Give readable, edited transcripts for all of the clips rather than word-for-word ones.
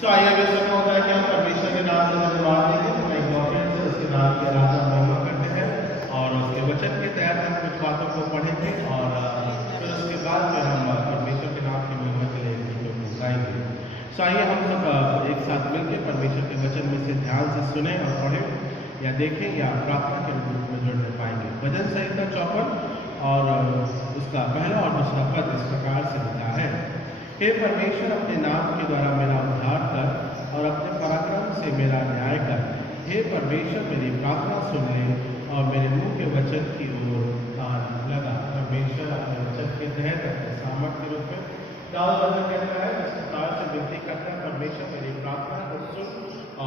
सो आइए अगर समय होता है कि हम परमेश्वर के नाम से धन्यवाद देंगे, तो एक गवर्नमेंट से उसके नाम की आराधना महिमा करते हैं और उसके वचन के तहत हम कुछ बातों को पढ़ेंगे और फिर उसके बाद फिर हम परमेश्वर के नाम की महिमा के लिए गीतों को गाएंगे। सो आइए हम सब एक साथ मिलकर परमेश्वर के वचन में से ध्यान से सुने और पढ़ें या देखें या प्रार्थना के रूप में जुड़ने पाएंगे। भजन संहिता 54 और उसका पहला और दूसरा पद इस प्रकार से लिखा है। हे परमेश्वर, अपने नाम के द्वारा मेरा उद्धार कर और अपने पराक्रम से मेरा न्याय कर। हे परमेश्वर, मेरी प्रार्थना सुन ले और मेरे मुंह के वचन की ओर कान लगा। परमेश्वर अपने वचन के तहत अपने सामर्थ के रूप में दाऊद वचन कहता है, इस प्रकार से विनती करता है, परमेश्वर मेरी प्रार्थना को सुन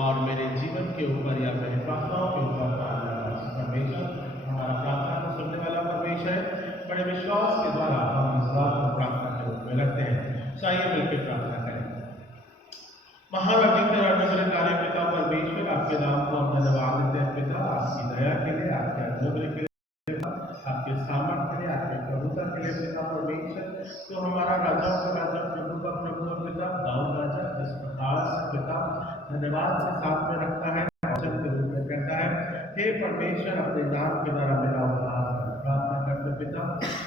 और मेरे जीवन के ऊपर या मेरी प्रार्थनाओं के ऊपर कान लगा। परमेश्वर हमारा प्रार्थना को सुनने वाला परमेश्वर है। बड़े विश्वास के द्वारा हम इस बात को प्रार्थना के रूप में रखते हैं। आइए मिलकर प्रार्थना करें। महान अजिंक्य कार्य पिता परमेश्वर, आपके नाम को हम धन्यवाद देते हैं पिता, आपकी दया के लिए, आपके अनुग्रह के लिए, आपके सामर्थ्य के लिए, आपके प्रभुता के लिए पिता परमेश्वर। तो हमारा राजाओं का राजा, प्रभु का प्रभु पिता, दाऊद राजा जिस प्रकार से पिता धन्यवाद से साथ में रखता है, वचन के रूप में कहता है, हे परमेश्वर, अपने नाम के द्वारा मेरा उद्धार कर। प्रार्थना करते पिता,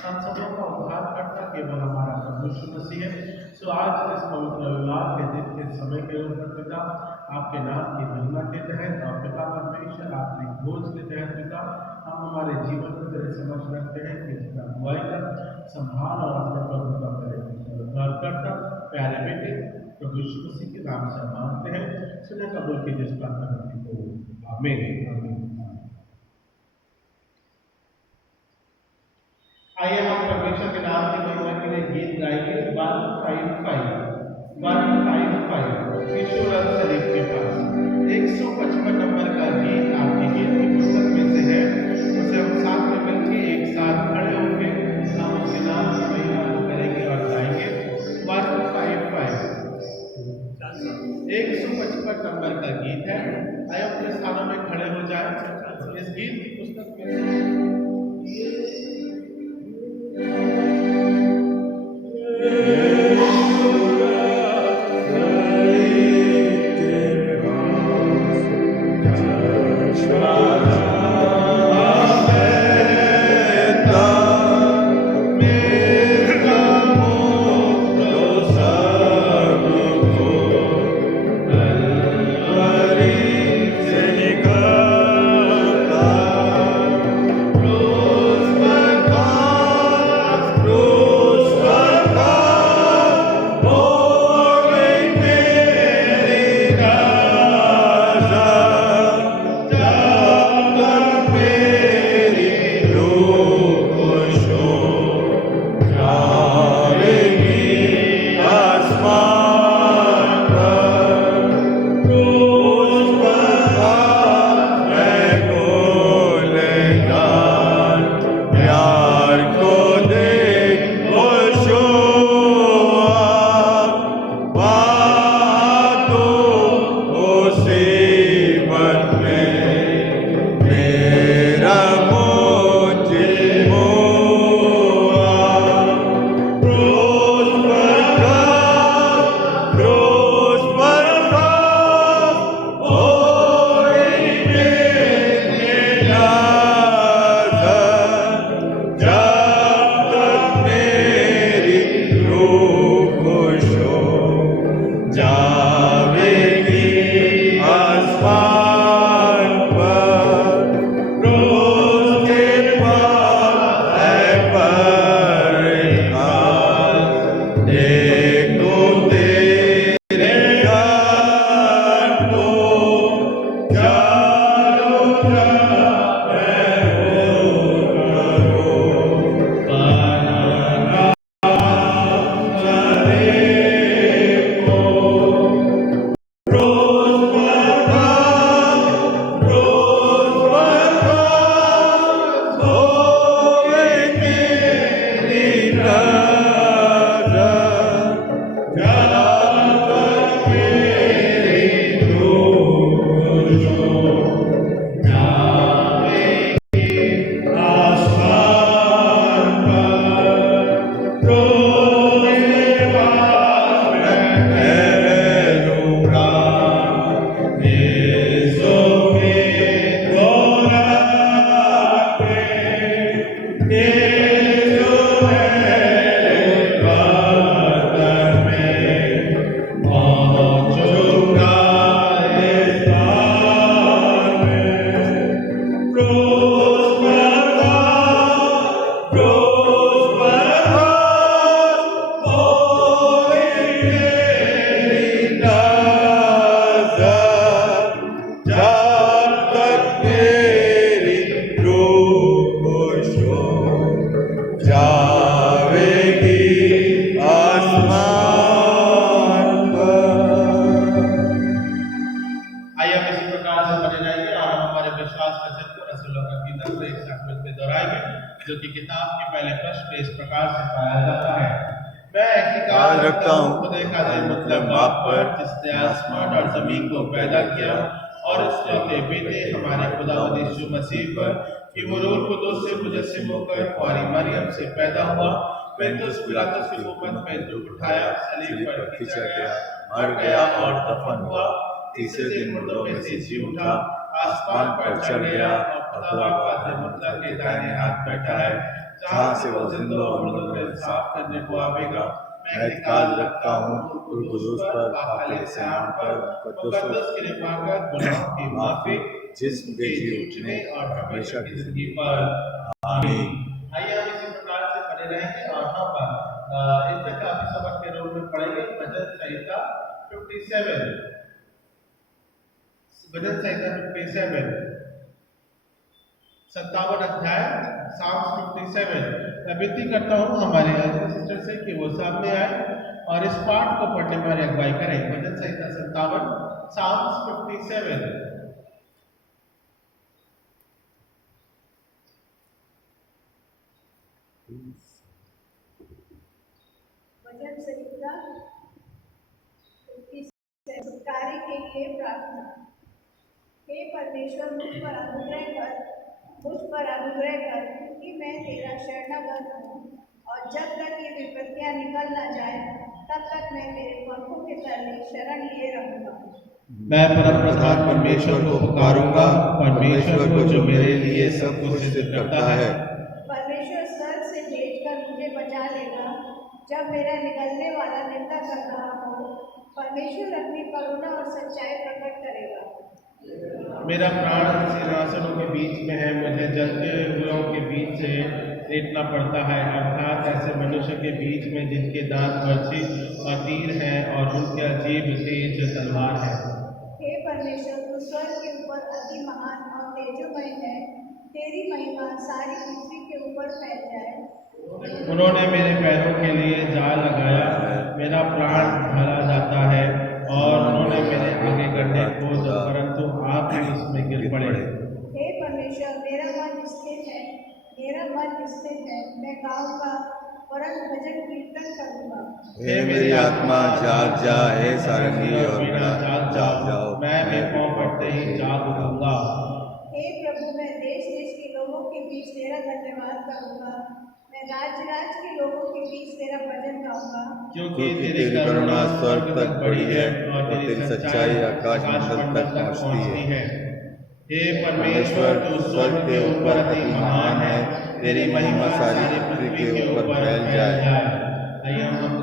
हम सबों का उद्धार करता केवल हमारा प्रभु यीशु मसीह है। सो आज इस पवित्र रविवार के दिन के समय के ऊपर पिता, आपके नाम की महिमा के तहत और पिता परमेश्वर आपकी खोज के तहत पिता, हम हमारे जीवन को तेरे समझ रखते हैं कि इसका अगुवाई कर, संभाल और अपने प्रभु का करे उद्धार करता प्यारे बेटे प्रभु यीशु मसीह के नाम से मांगते हैं। सुने कबूल की जिस प्रार्थना को आमीन। आइए हम परमेश्वर के नाम की महिमा के लिए गीत गाएंगे। 155 ईश्वर शरीफ के पास 155 नंबर का गीत आपकी गीत की पुस्तक में से है। उसे हम साथ में मिलकर एक साथ खड़े होंगे, हम उसके नाम की महिमा को करेंगे और गाएंगे। 155 नंबर का गीत है। आइए अपने स्थानों में खड़े हो जाए। इस गीत की पुस्तक में Thank you. की किताब के पहले पृष्ठ में इस प्रकार से पाया जाता है। मैं ऐसी काज रखता हूँ खुदा का मतलब बाप पर, जिसने आसमान और जमीन को पैदा किया, और उसके बेटे हमारे खुदावंद यीशु मसीह पर, कि वो रूह कुदूस से मुजस्सिम होकर कुंवारी मरियम से पैदा हुआ, पेंतुस पिलातुस के हुक्म में दुख उठाया, सलीब पर खींचा गया, मर गया और दफन हुआ, तीसरे दिन मुर्दों में से जी उठा, आसमान पर चढ़ गया और खुदा मतलब के दाहिने हाथ बैठा है, जहाँ से वो जिंदों और मुर्दों को इंसाफ करने को आवेगा। मैं काज रखता हूँ रूह कुदूस पर, पाक लिसान पर, मुकद्दस के पाकर गुनाहों की माफी, जिस्म के जी उठने और हमेशा की जिंदगी पर। आमीन। आइए हम इसी प्रकार से बने रहेंगे और हम इनसे काफी सबक के रूप में पढ़ेंगे भजन संहिता 57। भजन संहिता 57 57 अध्याय साम्स 57। मैं विनती करता हूँ हमारे सिस्टर से कि वो सामने आए और इस पाठ को पढ़ने में अगुवाई करें। भजन संहिता 57 साम्स 57। भजन संहिता छुटकारे के लिए प्रार्थना। हे परमेश्वर, मुझ पर अनुग्रह कर, क्योंकि मैं तेरा शरणागत हूँ, और जब तक ये विपत्तियाँ निकल न जाए तब तक मैं तेरे पंखों के तले शरण लिए रहूँगा। मैं परम प्रधान परमेश्वर को पुकारूंगा, परमेश्वर को जो मेरे लिए सब कुछ सिद्ध करता है। परमेश्वर स्वर्ग से भेजकर मुझे बचा लेगा, जब मेरा निकलने वाला निंदा कर रहा हो। परमेश्वर अपनी करुणा और सच्चाई प्रकट करेगा। मेरा प्राण सिंहासनों के बीच में है, मुझे जलते हुओं के बीच से लेटना पड़ता है, अर्थात ऐसे मनुष्य के बीच में जिनके दांत बर्छी और तीर हैं और उनके अजीब तेज तलवार है। हे परमेश्वर, तू स्वर्ग के ऊपर अति महान और तेजोमय है, तेरी महिमा सारी पृथ्वी के ऊपर फैल जाए। उन्होंने मेरे पैरों के लिए जाल लगाया, मेरा प्राण ढला जाता है, और उन्होंने मेरे आगे गड्ढे खोद, परंतु आप ही उसमें गिर पड़े। हे परमेश्वर, मेरा मन स्थिर है, मैं गाऊंगा परंतु भजन कीर्तन करूंगा। हे मेरी आत्मा जाग जा, हे सारंगी और वीणा जाग जाओ, मैं भी पाँव पड़ते ही जाग उठूंगा। हे प्रभु, मैं देश देश के लोगों के बीच तेरा धन्यवाद करूंगा, मैं राज्य के लोगों के बीच तेरा भजन गाऊंगा। क्योंकि तेरी करुणा स्वर्ग तक बढ़ी है और तेरी सच्चाई आकाश मंडल तक पहुंचती है। हे परमेश्वर, तू स्वर्ग के ऊपर अति महान है, तेरी महिमा सारी पृथ्वी के ऊपर फैल जाए। आइए हम